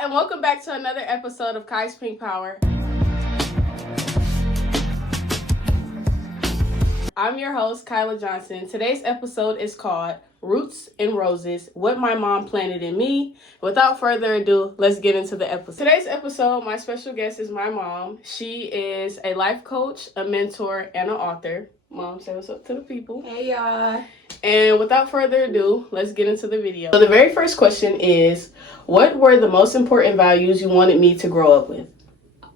Hi, and welcome back to another episode of Kai's Pink Power. I'm your host, Kyla Johnson. Today's episode is called Roots and Roses, What My Mom Planted in Me. Without further ado, let's get into the episode. Today's episode, my special guest is my mom. She is a life coach, a mentor, and an author. Mom, say what's up to the people. Hey, y'all. And without further ado, let's get into the video. So the very first question is, what were the most important values you wanted me to grow up with?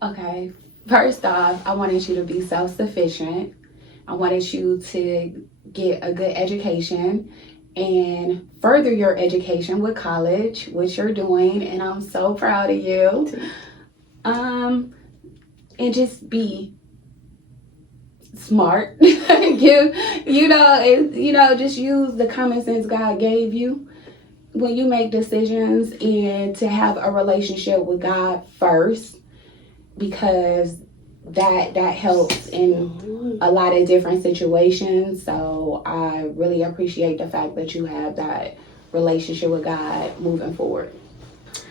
Okay, first off, I wanted you to be self-sufficient. I wanted you to get a good education and further your education with college, which you're doing, and I'm so proud of you. And just be smart. Just use the common sense God gave you when you make decisions, and to have a relationship with God first, because that helps in a lot of different situations. So I really appreciate the fact that you have that relationship with God moving forward.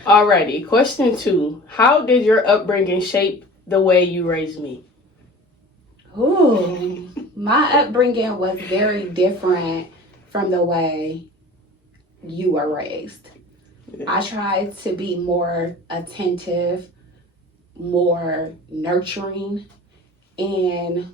Alrighty, question 2. How did your upbringing shape the way you raised me? Ooh, my upbringing was very different from the way you were raised. I tried to be more attentive, more nurturing, and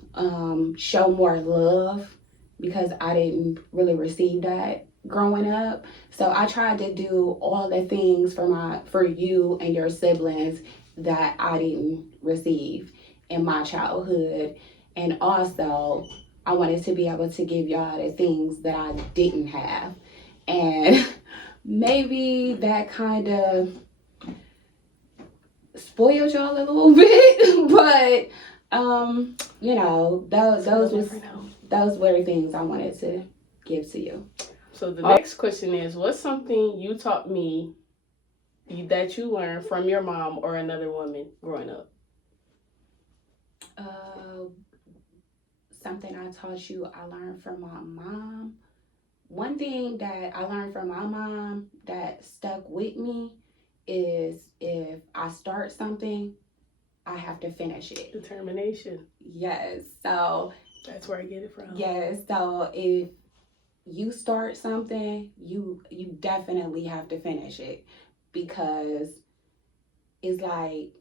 show more love, because I didn't really receive that growing up. So I tried to do all the things for you and your siblings that I didn't receive in my childhood. And also, I wanted to be able to give y'all the things that I didn't have. And maybe that kind of spoiled y'all a little bit, but those were the things I wanted to give to you. So the next question is, what's something you taught me that you learned from your mom or another woman growing up? Something I taught you, I learned from my mom. One thing that I learned from my mom that stuck with me is, if I start something, I have to finish it. Determination. Yes. So that's where I get it from. Yes. So if you start something, you definitely have to finish it, because it's like,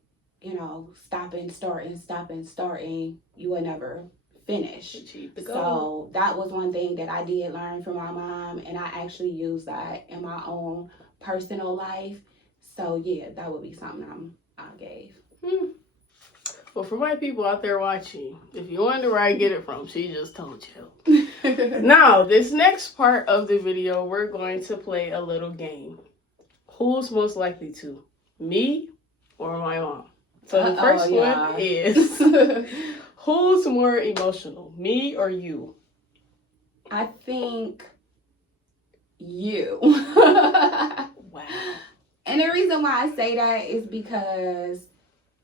stopping, starting, you will never finish. Achieve the goal. So that was one thing that I did learn from my mom, and I actually use that in my own personal life. So yeah, that would be something I gave. Well, for my people out there watching, if you wonder where I get it from, she just told you. Now, this next part of the video, we're going to play a little game. Who's most likely to? Me or my mom? So the first one is, who's more emotional, me or you? I think you. Wow. And the reason why I say that is because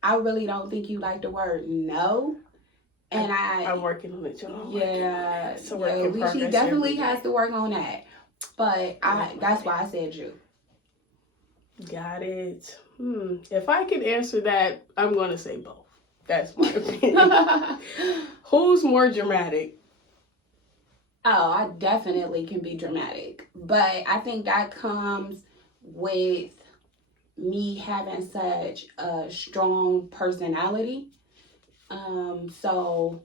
I really don't think you like the word no. And I'm working on it, y'all. Yeah. It's a work in progress. She definitely has to work on that. But that's why I said you. Got it. If I could answer that, I'm going to say both. That's my opinion. Who's more dramatic? Oh, I definitely can be dramatic. But I think that comes with me having such a strong personality. So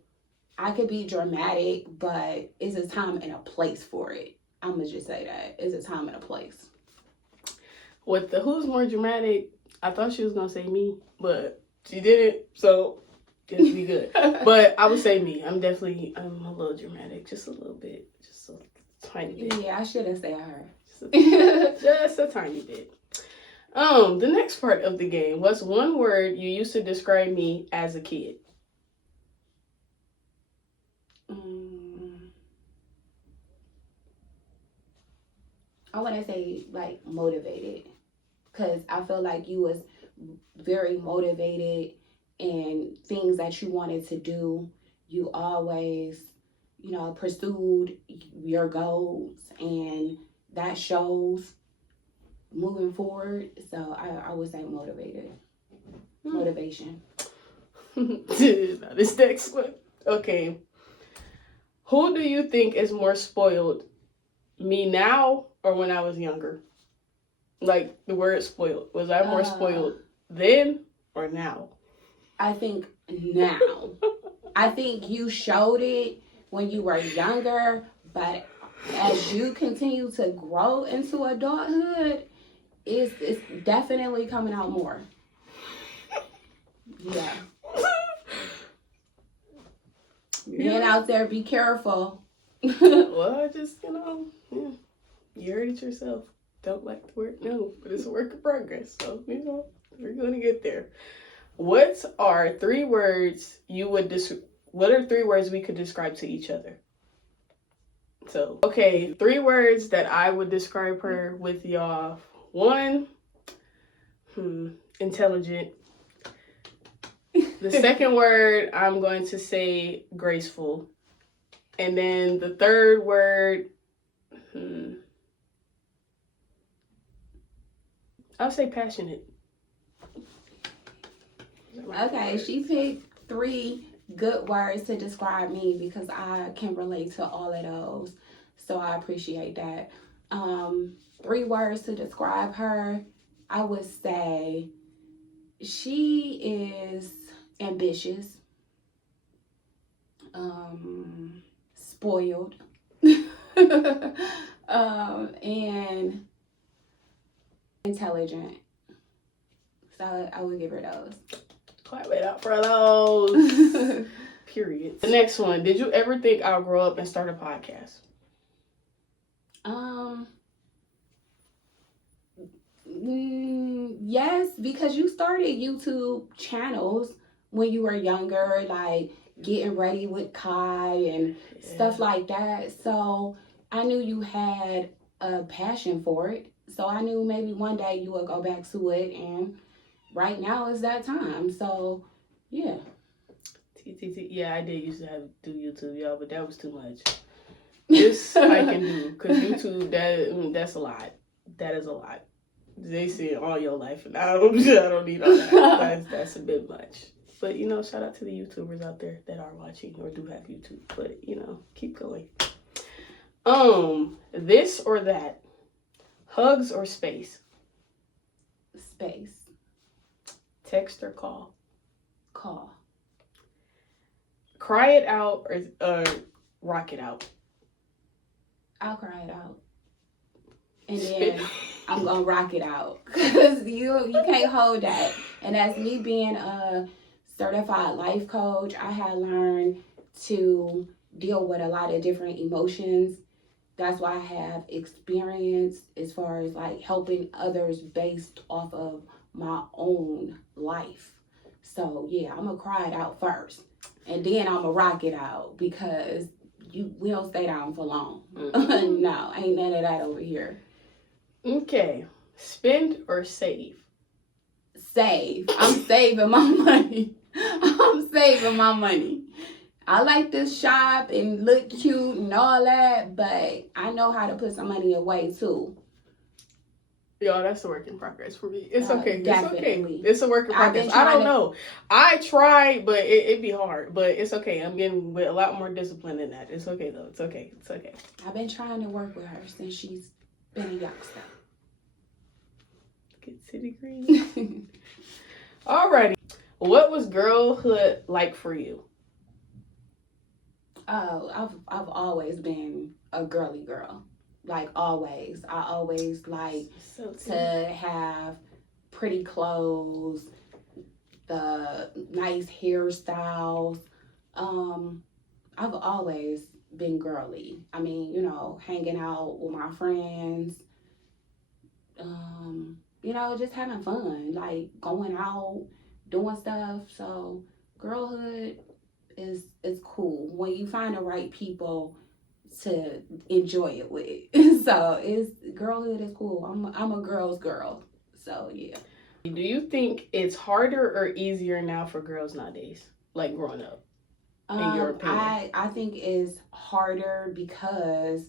I could be dramatic, but it's a time and a place for it. I'm going to just say that. It's a time and a place. With the who's more dramatic, I thought she was going to say me, but she didn't, so just be good. But I would say me. I'm a little dramatic, just a little bit, just a tiny bit. Yeah, I should have said her. Just a tiny bit. The next part of the game, what's one word you used to describe me as a kid? I want to say like motivated, because I feel like you was very motivated in things that you wanted to do. You always, pursued your goals, and that shows. moving forward. So I would say motivation. Now, this next one. Okay. Who do you think is more spoiled? Me now or when I was younger? Like the word spoiled. Was I more spoiled then or now? I think now. I think you showed it when you were younger, but as you continue to grow into adulthood, it's definitely coming out more. Yeah. Being out there, be careful. Well, just, you heard it yourself. Don't like the word no, but it's a work in progress. So, we're going to get there. What are 3 words what are 3 words we could describe to each other? So, okay, 3 words that I would describe her with y'all. 1, intelligent. The second word, I'm going to say graceful. And then the third word, I'll say passionate. Okay, she picked 3 good words to describe me because I can relate to all of those. So I appreciate that. 3 words to describe her, I would say she is ambitious, spoiled, and intelligent. So I would give her those. Clap it up for those. Period. The next one. Did you ever think I'll grow up and start a podcast? Yes, because you started YouTube channels when you were younger, like getting ready with Kai and stuff like that. So I knew you had a passion for it. So I knew maybe one day you would go back to it, and right now is that time. So yeah. Yeah, I did used to do YouTube, y'all, but that was too much. This I can do, because YouTube, that's a lot. That is a lot. They see it all your life, and I don't need all that. That's a bit much. But, shout out to the YouTubers out there that are watching or do have YouTube. But, keep going. This or that? Hugs or space? Space. Text or call? Call. Cry it out or rock it out? I'll cry it out. And then I'm going to rock it out. Because you can't hold that. And as me being a certified life coach, I had learned to deal with a lot of different emotions. That's why I have experience as far as like helping others based off of my own life. So yeah, I'm going to cry it out first. And then I'm going to rock it out because we don't stay down for long. Mm-hmm. No, ain't none of that over here. Okay. Spend or save? Save. I'm saving my money. I like to shop and look cute and all that, but I know how to put some money away too. Y'all, that's a work in progress for me. It's okay. Definitely. It's okay. It's a work in progress. I don't know. I try, but it'd be hard. But it's okay. I'm getting with a lot more discipline than that. It's okay, though. It's okay. It's okay. I've been trying to work with her since she's been a youngster. Get city green. Alrighty. What was girlhood like for you? Oh, I've always been a girly girl. Like always. I always like to have pretty clothes, the nice hairstyles. I've always been girly. I mean, hanging out with my friends. Just having fun, like going out, doing stuff. So girlhood is cool when you find the right people to enjoy it with. So girlhood is cool. I'm a girl's girl. So yeah. Do you think it's harder or easier now for girls nowadays, like growing up? In your opinion? I think it's harder because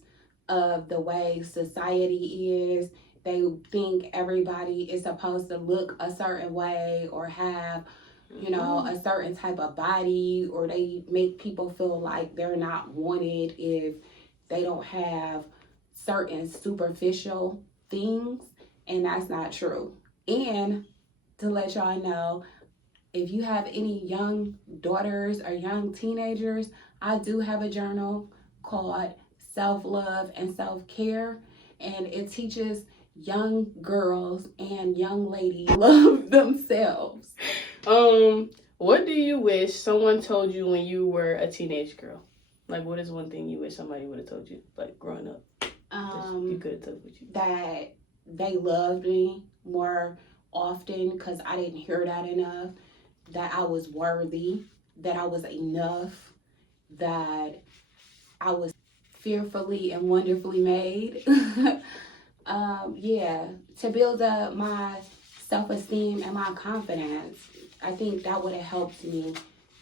of the way society is They think everybody is supposed to look a certain way or have, a certain type of body, or they make people feel like they're not wanted if they don't have certain superficial things, and that's not true. And to let y'all know, if you have any young daughters or young teenagers, I do have a journal called Self-Love and Self-Care, and it teaches young girls and young ladies love themselves. What do you wish someone told you when you were a teenage girl? Like, what is one thing you wish somebody would have told you, like, growing up? You could have told you. That they loved me more often, because I didn't hear that enough. That I was worthy, that I was enough, that I was fearfully and wonderfully made. To build up my self-esteem and my confidence. I think that would have helped me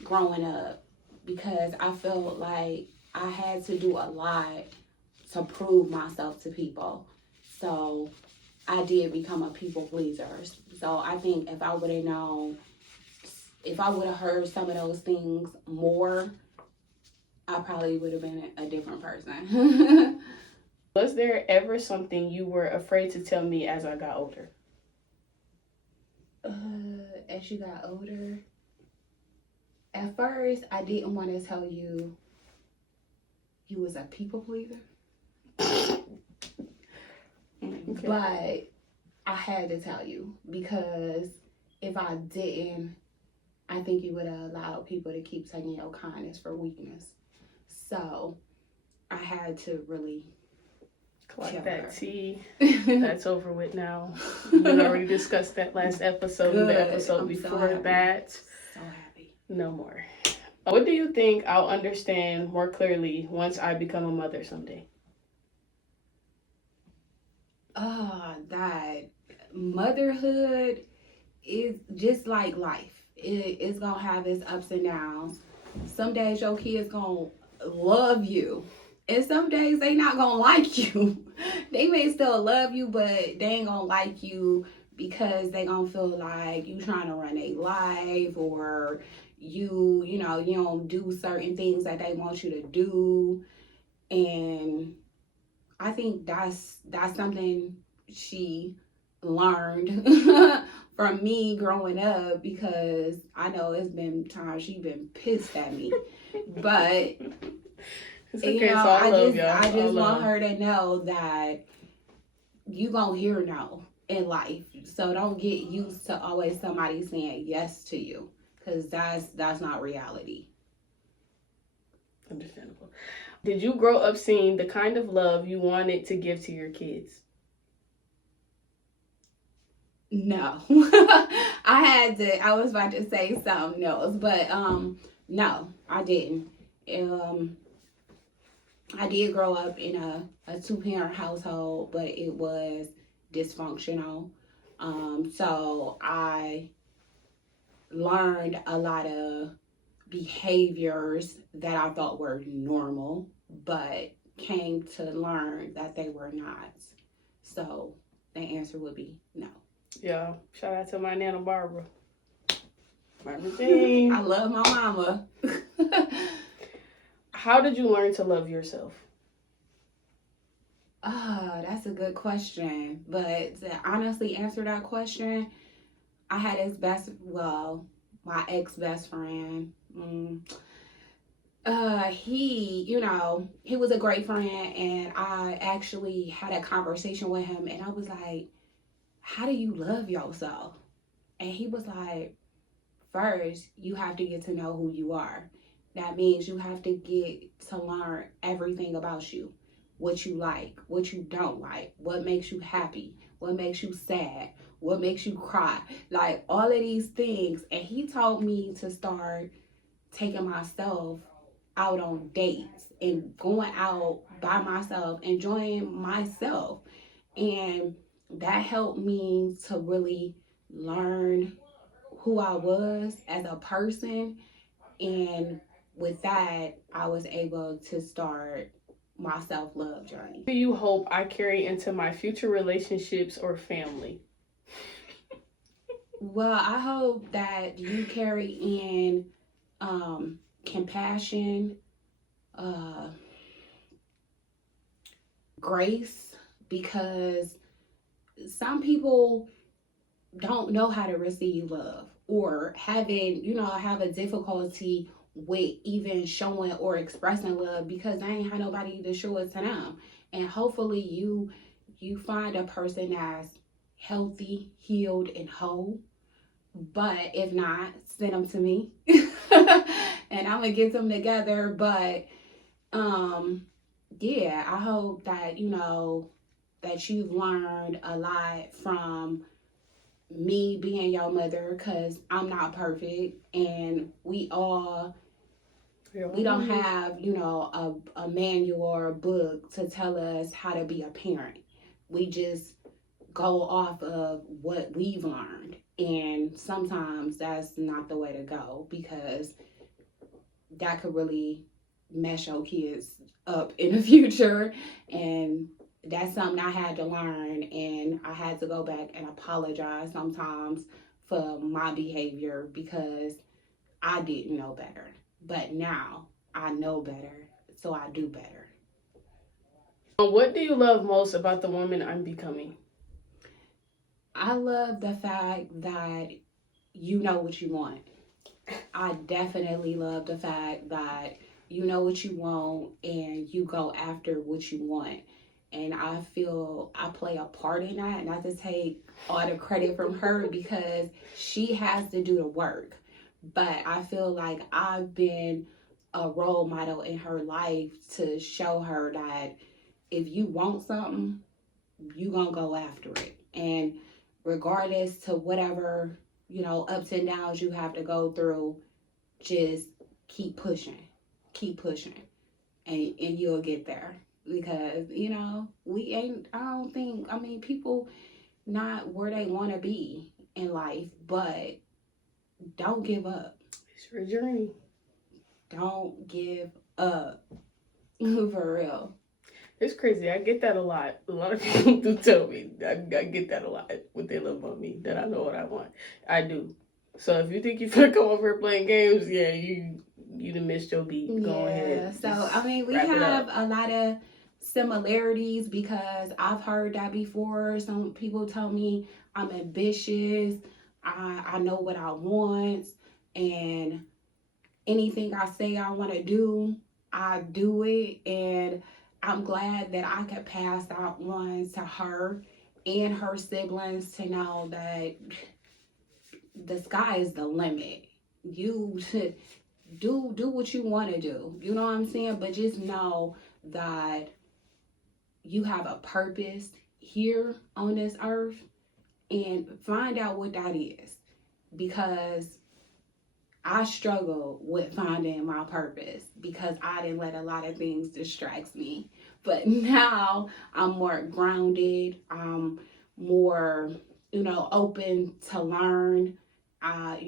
growing up, because I felt like I had to do a lot to prove myself to people. So I did become a people pleaser. So I think if I would have known, if I would have heard some of those things more, I probably would have been a different person. Was there ever something you were afraid to tell me as I got older? As you got older, at first I didn't want to tell you you was a people pleaser. Okay. But I had to tell you, because if I didn't, I think you would have allowed people to keep taking your kindness for weakness. So I had to really collect that tea. That's over with now. We already discussed that last episode. Good. The episode before that. So happy. No more. What do you think I'll understand more clearly once I become a mother someday? That motherhood is just like life. It's gonna have its ups and downs. Some days your kids gonna love you, and some days they not gonna like you. They may still love you, but they ain't gonna like you, because they gonna feel like you trying to run a life, or you don't do certain things that they want you to do. And I think that's something she learned from me growing up, because I know it's been times she been pissed at me, but it's okay, I just want her to know that you gonna hear no in life. So don't get used to always somebody saying yes to you, because that's not reality. Understandable. Did you grow up seeing the kind of love you wanted to give to your kids? No. I was about to say something else, but no, I didn't. I did grow up in a 2-parent household, but it was dysfunctional. So I learned a lot of behaviors that I thought were normal, but came to learn that they were not. So the answer would be no. Yeah, shout out to my Nana Barbara. Everything. I love my mama. How did you learn to love yourself? That's a good question. But to honestly answer that question, I had my ex-best friend. He was a great friend, and I actually had a conversation with him, and I was like, how do you love yourself? And he was like, first, you have to get to know who you are. That means you have to get to learn everything about you. What you like, what you don't like, what makes you happy, what makes you sad, what makes you cry. Like, all of these things. And he taught me to start taking myself out on dates and going out by myself, enjoying myself. And that helped me to really learn who I was as a person. And with that, I was able to start my self-love journey. What do you hope I carry into my future relationships or family? Well, I hope that you carry in compassion, grace, because some people don't know how to receive love, or have a difficulty with even showing or expressing love because they ain't had nobody to show it to them. And hopefully you find a person that's healthy, healed, and whole. But if not, send them to me and I'm gonna get them together. But yeah, I hope that that you've learned a lot from me being your mother, because I'm not perfect, and we don't have a manual or a book to tell us how to be a parent. We just go off of what we've learned, and sometimes that's not the way to go, because that could really mess your kids up in the future. And that's something I had to learn, and I had to go back and apologize sometimes for my behavior, because I didn't know better. But now I know better, so I do better. What do you love most about the woman I'm becoming? I love the fact that you know what you want. I definitely love the fact that you know what you want and you go after what you want. And I feel I play a part in that, not to take all the credit from her, because she has to do the work. But I feel like I've been a role model in her life to show her that if you want something, you gonna go after it. And regardless to whatever, ups and downs you have to go through, just keep pushing, and you'll get there. Because we ain't, people not where they want to be in life, but don't give up. It's your journey. Don't give up. For real. It's crazy. I get that a lot. A lot of people do tell me. I get that a lot, what they love about me, that I know what I want. I do. So if you think you're gonna come over here playing games, yeah, you done missed your beat. Go ahead. So we have a lot of similarities, because I've heard that before. Some people tell me I'm ambitious. I know what I want, and anything I say I want to do, I do it. And I'm glad that I could pass that on to her and her siblings, to know that the sky is the limit. You should do what you want to do. You know what I'm saying? But just know that you have a purpose here on this earth, and find out what that is. Because I struggle with finding my purpose, because I didn't let a lot of things distract me. But now I'm more grounded. I'm more, open to learn. I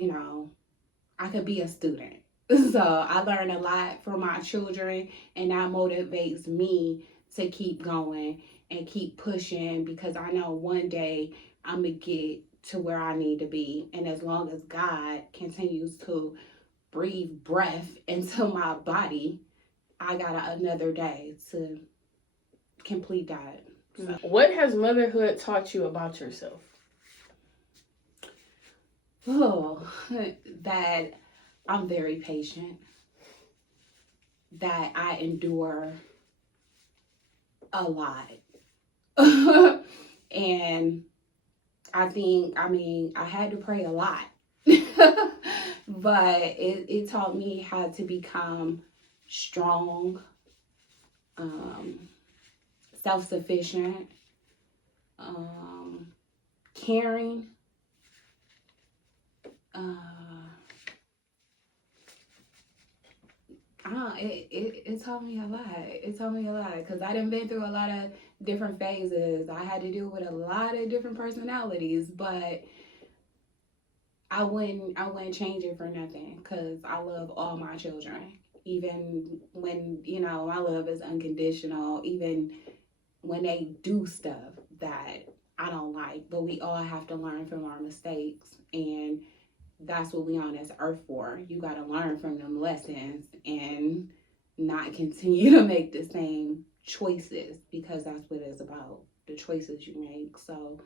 could be a student. So I learn a lot from my children, and that motivates me to keep going and keep pushing, because I know one day I'm going to get to where I need to be. And as long as God continues to breathe breath into my body, I got another day to complete that. So. What has motherhood taught you about yourself? Oh, that I'm very patient, that I endure a lot. And I think, I had to pray a lot. But it taught me how to become strong, self-sufficient, caring. It taught me a lot. It taught me a lot, because I done been through a lot of different phases. I had to deal with a lot of different personalities, but I wouldn't change it for nothing, because I love all my children, even when, my love is unconditional, even when they do stuff that I don't like. But we all have to learn from our mistakes, and that's what we on this earth for. You got to learn from them lessons and not continue to make the same choices, because that's what it's about, the choices you make. So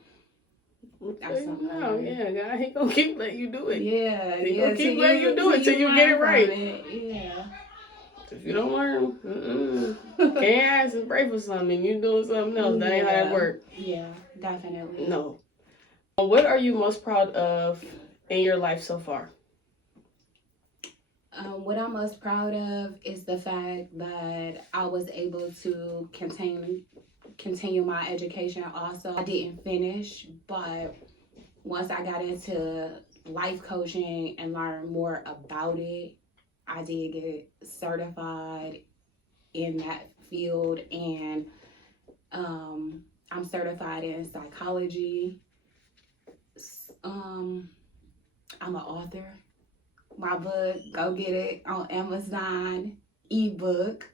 that's something. Yeah, God, he gonna keep letting you do it. Yeah, he gonna keep letting you do it till you get it right. Yeah. If you don't learn, can't ask and pray for something. You doing something else. That ain't how that works. Yeah, definitely. No. What are you most proud of in your life so far? What I'm most proud of is the fact that I was able to continue my education. Also, I didn't finish, but once I got into life coaching and learned more about it, I did get certified in that field, and I'm certified in psychology. I'm an author. My book, go get it on Amazon, ebook,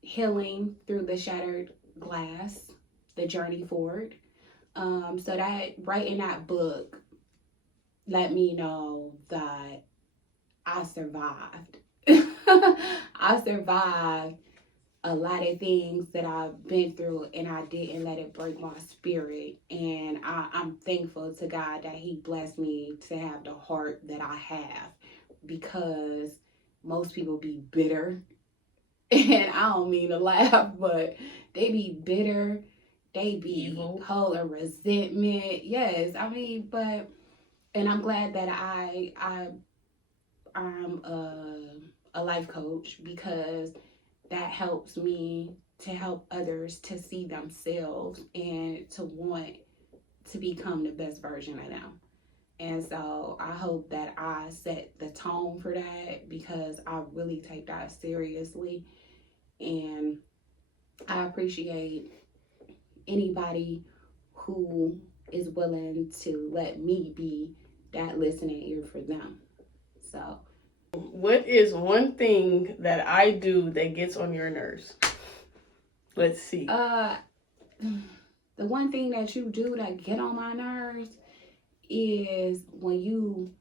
Healing Through the Shattered Glass, The Journey Forward. So that writing that book let me know that I survived. I survived a lot of things that I've been through, and I didn't let it break my spirit. And I'm thankful to God that he blessed me to have the heart that I have, because most people be bitter. And I don't mean to laugh, but they be bitter. They be evil, whole of resentment. Yes, I mean, and I'm glad that I'm a life coach, because that helps me to help others to see themselves and to want to become the best version of them. And so I hope that I set the tone for that, because I really take that seriously. And I appreciate anybody who is willing to let me be that listening ear for them. So, what is one thing that I do that gets on your nerves? Let's see. The one thing that you do that get on my nerves is when you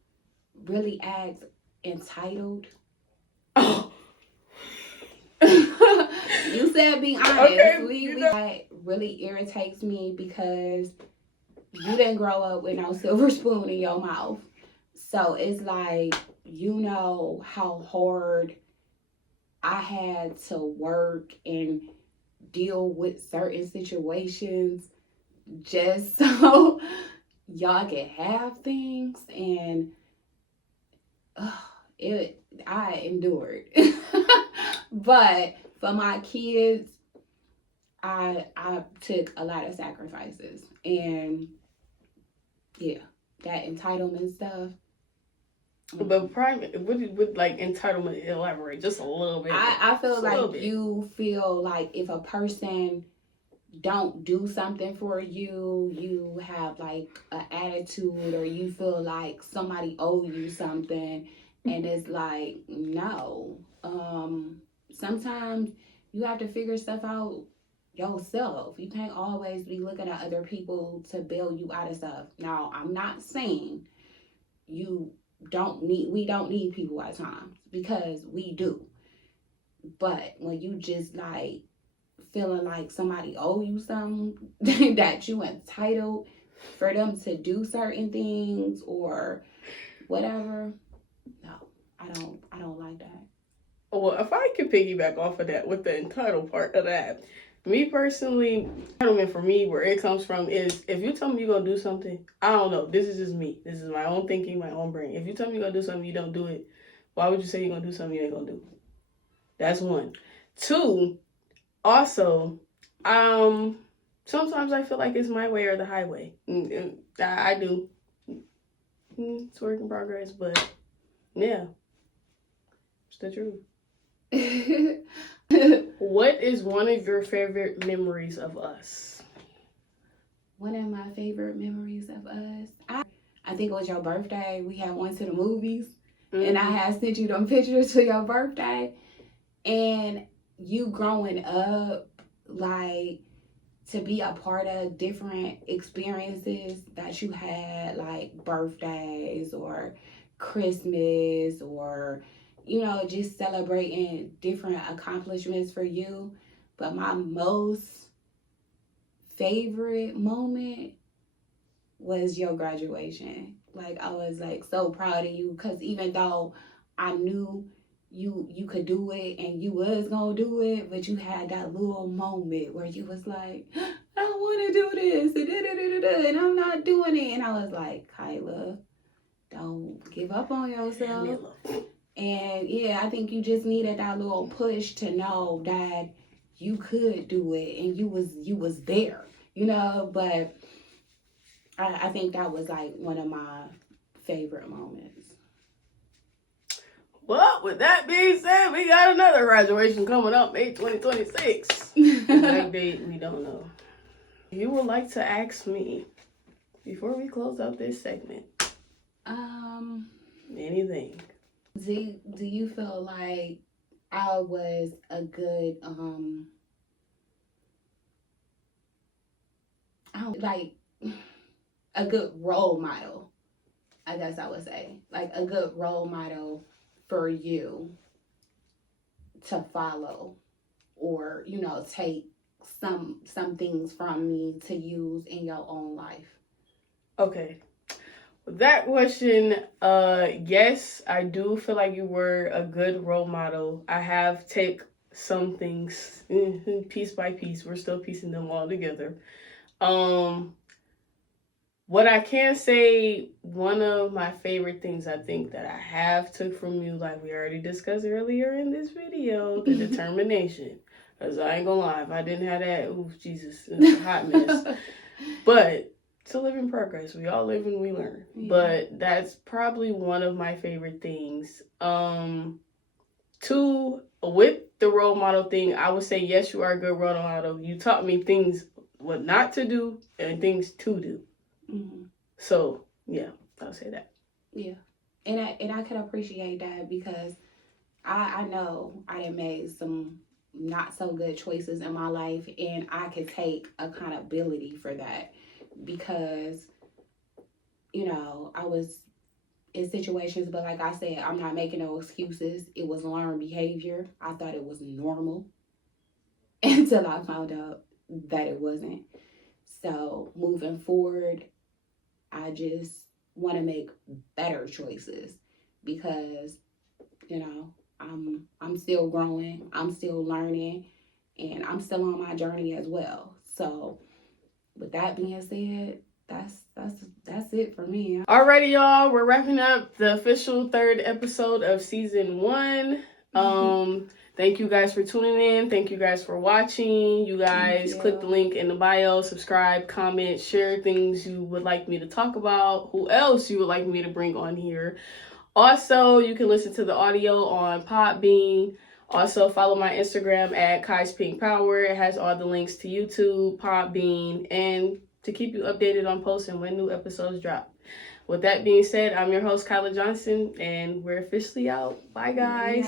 really act entitled. Oh. You said be honest. Okay, That really irritates me, because you didn't grow up with no silver spoon in your mouth. So it's like, how hard I had to work and deal with certain situations just so y'all can have things. And I endured. But for my kids, I took a lot of sacrifices. And yeah, that entitlement stuff. But with like entitlement, elaborate just a little bit. I feel like you feel like if a person don't do something for you, you have like an attitude, or you feel like somebody owe you something. And it's like, no. Sometimes you have to figure stuff out yourself. You can't always be looking at other people to bail you out of stuff. Now, I'm not saying we don't need people at times, because we do. But when you just like feeling like somebody owe you something, that you entitled for them to do certain things or whatever, no, I don't like that. Well, if I could piggyback off of that with the entitled part of that, me personally, entitlement for me, where it comes from is, if you tell me you're going to do something, I don't know, this is just me. This is my own thinking, my own brain. If you tell me you're going to do something, you don't do it, why would you say you're going to do something you ain't going to do? That's one. Two, also, sometimes I feel like it's my way or the highway. I do. It's work in progress, but yeah, it's the truth. What is one of your favorite memories of us? One of my favorite memories of us, I think it was your birthday. We had went to the movies, and I had sent you them pictures for your birthday, and you growing up, like, to be a part of different experiences that you had, like birthdays or Christmas, or, you know, just celebrating different accomplishments for you. But my most favorite moment was your graduation. Like, I was like so proud of you, because even though I knew you could do it and you was gonna do it, but you had that little moment where you was like, I want to do this and I'm not doing it, and I was like, Kyla, don't give up on yourself. And yeah, I think you just needed that little push to know that you could do it, and you was there, you know. But I think that was like one of my favorite moments. Well, with that being said, we got another graduation coming up, May 2026. Exact date, we don't know. You would like to ask me, before we close out this segment, anything? Do you feel like I was a good a good role model? I guess I would say, like, a good role model for you to follow, or, you know, take some things from me to use in your own life. Okay. With that question, yes, I do feel like you were a good role model. I have take some things piece by piece. We're still piecing them all together. What I can say, one of my favorite things I think that I have took from you, like we already discussed earlier in this video, the determination. Because I ain't gonna lie, if I didn't have that, ooh, Jesus, it's a hot mess. But it's a living progress. We all live and we learn. Yeah. But that's probably one of my favorite things. Two, with the role model thing, I would say, yes, you are a good role model. You taught me things what not to do and things to do. Mm-hmm. So yeah, I'll say that. Yeah, and I can appreciate that, because I know I had made some not so good choices in my life, and I could take accountability for that, because, you know, I was in situations, but like I said, I'm not making no excuses. It was learned behavior. I thought it was normal until I found out that it wasn't. So moving forward, I just want to make better choices, because, you know, I'm still growing, I'm still learning, and I'm still on my journey as well. So with that being said, that's it for me. Alrighty, y'all, we're wrapping up the official 3rd episode of season 1. Thank you guys for tuning in. Thank you guys for watching. You guys click the link in the bio, subscribe, comment, share things you would like me to talk about, who else you would like me to bring on here. Also, you can listen to the audio on Podbean. Also, follow my Instagram at Kai's Pink Power. It has all the links to YouTube, Podbean, and to keep you updated on posts and when new episodes drop. With that being said, I'm your host, Kyla Johnson, and we're officially out. Bye, guys.